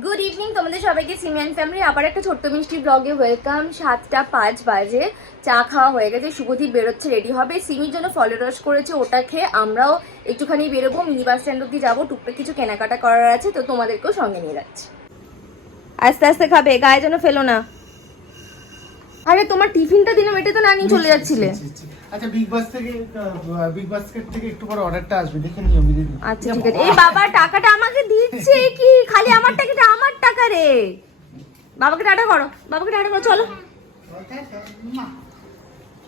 Good evening তোমাদের সবাইকে simian family আবার একটা ছোট্ট মিষ্টি ব্লগে ওয়েলকাম। 7টা 5 বাজে, চা খাওয়া হয়ে গেছে, শুভদীপ বেরোচ্ছে, রেডি হবে। সিমির জন্য ফল রস করেছে, ওটা খেয়ে আমরাও একটুখানি বেরোবো, মিনি বাস স্ট্যান্ড অব্দি যাবো, টুকটাক কিছু কেনাকাটা করার আছে, তো তোমাদেরকেও সঙ্গে নিয়ে যাচ্ছি। আস্তে আস্তে খাবে, গায়ে যেন ফেলো না। আরে তোমার টিফিনটা দিলাম, এটা তো না নিয়ে চলে যাচ্ছিলে। আচ্ছা বিগ বাস্কেট থেকে একটু পরে অর্ডারটা আসবে, দেখে নিও দিদি। আচ্ছা ঠিক আছে। এই বাবা টাকাটা আমাকে দিচ্ছে কি? খালি আমার টাকাটা, আমার টাকা রে। বাবাকে টাটা করো, বাবাকে টাটা করো, চলো।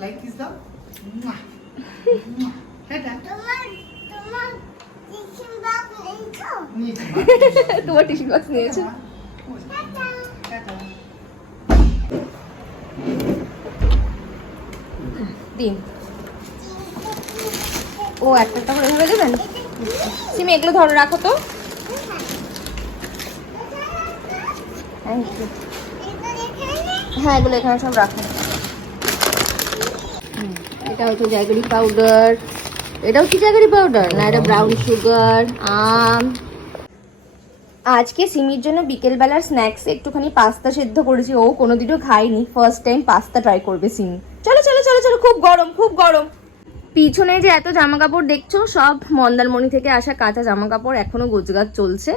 লাইক দিস দাও। টাটা। তোমার টিফিন বক্স নিয়েছো? দিন। ও একটা করে ধরে দেবেন? সিমি এগুলো ধরে রাখো তো। হ্যাঁ এগুলো এখানে সব রাখো। এটা হচ্ছে জ্যাগরি পাউডার। এটাও কি জ্যাগরি পাউডার? না এটা ব্রাউন সুগার, আম। আজকে সিমির জন্য বিকেলবেলার স্ন্যাক্সে একটুখানি পাস্তা সেদ্ধ করেছি, ও কোনোদিনও খায়নি, ফার্স্ট টাইম পাস্তা ট্রাই করবে সিমি। চলো চলো চলো চলো, খুব গরম খুব গরম। পিছনে যে এত জামা কাপড় দেখছো সব মন্দারমণি থেকে আসা কাঁচা জামা কাপড়, এখনো গোছগাছ চলছে।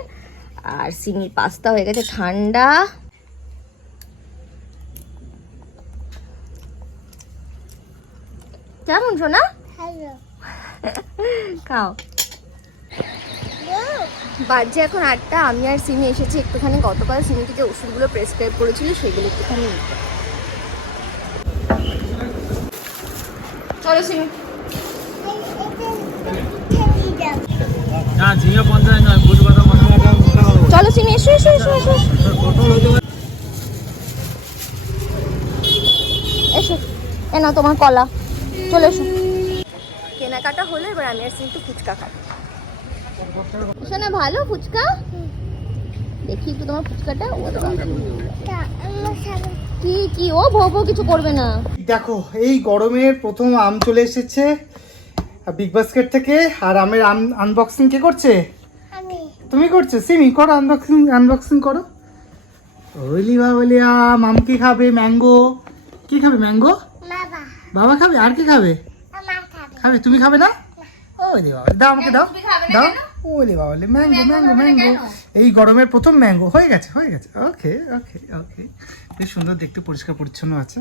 আর সিমির পাস্তা হয়ে গেছে ঠান্ডা। কেমন শোনা? খাও। বাজে এখন 8টা, আমি আর সিমি এসেছি একটুখানি গতকাল সিমিকে যে ওষুধগুলো প্রেসক্রাইব করেছিল সেগুলো একটুখানি নিতে। চলো সিমি। চলো সিমি, এসো এসো এসো এসো এসো। এ নাও তোমার কলা, চলে এসো। কেনাকাটা হলো, এবার আমি আর সিমি একটু ফুচকা খাবো। শোনা ভালো ফুচকা? দেখি একটু তোমার ফুচকাটা। কি কি ও ভো কিছু করবে না। দেখো এই গরমের প্রথম আম চলে এসেছে বিগ বাস্কেট থেকে। আর আমের আনবক্সিং কে করছে? তুমি করছো? সিমি করো, আনবক্সিং করো। ওলি বাবলি আম। আম কি খাবে? ম্যাঙ্গো। কি খাবে? ম্যাঙ্গো বাবা খাবে। আর কি খাবে? খাবে? তুমি খাবে না? ওলি বাবা, দাও আমাকে, দাও দাও। ওলি বাবা, ম্যাঙ্গো ম্যাঙ্গো ম্যাঙ্গো। এই গরমের প্রথম ম্যাঙ্গো হয়ে গেছে হয়ে গেছে। ওকে ওকে ওকে, বেশ সুন্দর দেখতে, পরিষ্কার পরিচ্ছন্ন আছে।